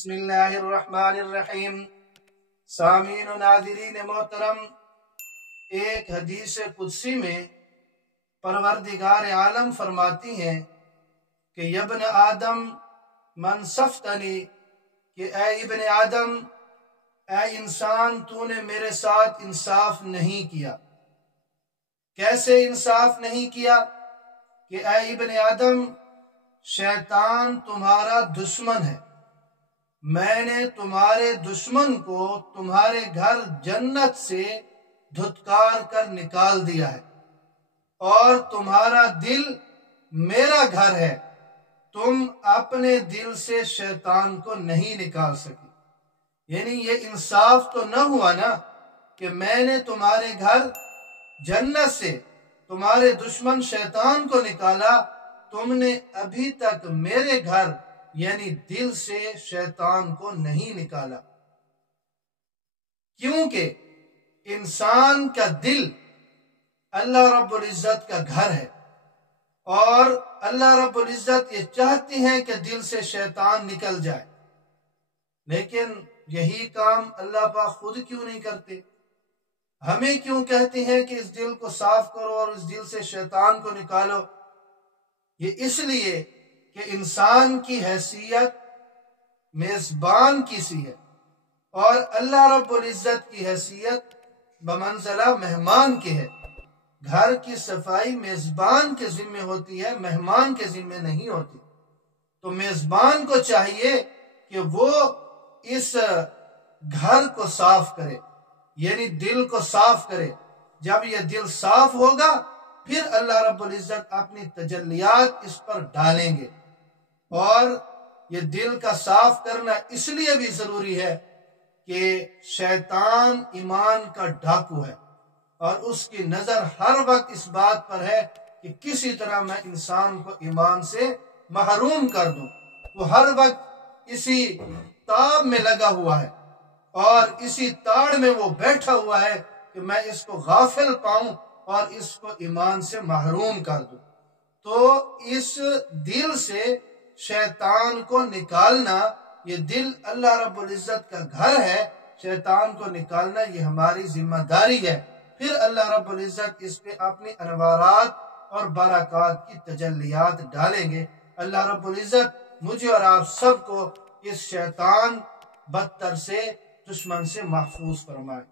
بسم اللہ الرحمن الرحیم۔ سامعین و ناظرین محترم، ایک حدیث قدسی میں پروردگار عالم فرماتی ہیں کہ یا ابن آدم من صفتنی، کہ اے ابن آدم، اے انسان، تو نے میرے ساتھ انصاف نہیں کیا۔ کیسے انصاف نہیں کیا؟ کہ اے ابن آدم، شیطان تمہارا دشمن ہے، میں نے تمہارے دشمن کو تمہارے گھر جنت سے دھتکار کر نکال دیا ہے، اور تمہارا دل میرا گھر ہے، تم اپنے دل سے شیطان کو نہیں نکال سکے۔ یعنی یہ انصاف تو نہ ہوا نا کہ میں نے تمہارے گھر جنت سے تمہارے دشمن شیطان کو نکالا، تم نے ابھی تک میرے گھر یعنی دل سے شیطان کو نہیں نکالا۔ کیونکہ انسان کا دل اللہ رب العزت کا گھر ہے، اور اللہ رب العزت یہ چاہتی ہیں کہ دل سے شیطان نکل جائے، لیکن یہی کام اللہ پاک خود کیوں نہیں کرتے؟ ہمیں کیوں کہتے ہیں کہ اس دل کو صاف کرو اور اس دل سے شیطان کو نکالو؟ یہ اس لیے کہ انسان کی حیثیت میزبان کی سی ہے، اور اللہ رب العزت کی حیثیت بمنزلہ مہمان کی ہے۔ گھر کی صفائی میزبان کے ذمہ ہوتی ہے، مہمان کے ذمہ نہیں ہوتی۔ تو میزبان کو چاہیے کہ وہ اس گھر کو صاف کرے، یعنی دل کو صاف کرے۔ جب یہ دل صاف ہوگا، پھر اللہ رب العزت اپنی تجلیات اس پر ڈالیں گے۔ اور یہ دل کا صاف کرنا اس لیے بھی ضروری ہے کہ شیطان ایمان کا ڈاکو ہے، اور اس کی نظر ہر وقت اس بات پر ہے کہ کسی طرح میں انسان کو ایمان سے محروم کر دوں۔ وہ ہر وقت اسی تاب میں لگا ہوا ہے، اور اسی تاڑ میں وہ بیٹھا ہوا ہے کہ میں اس کو غافل پاؤں اور اس کو ایمان سے محروم کر دوں۔ تو اس دل سے شیطان کو نکالنا، یہ دل اللہ رب العزت کا گھر ہے، شیطان کو نکالنا یہ ہماری ذمہ داری ہے۔ پھر اللہ رب العزت اس پہ اپنی انوارات اور برکات کی تجلیات ڈالیں گے۔ اللہ رب العزت مجھے اور آپ سب کو اس شیطان بدتر سے، دشمن سے محفوظ فرمائے۔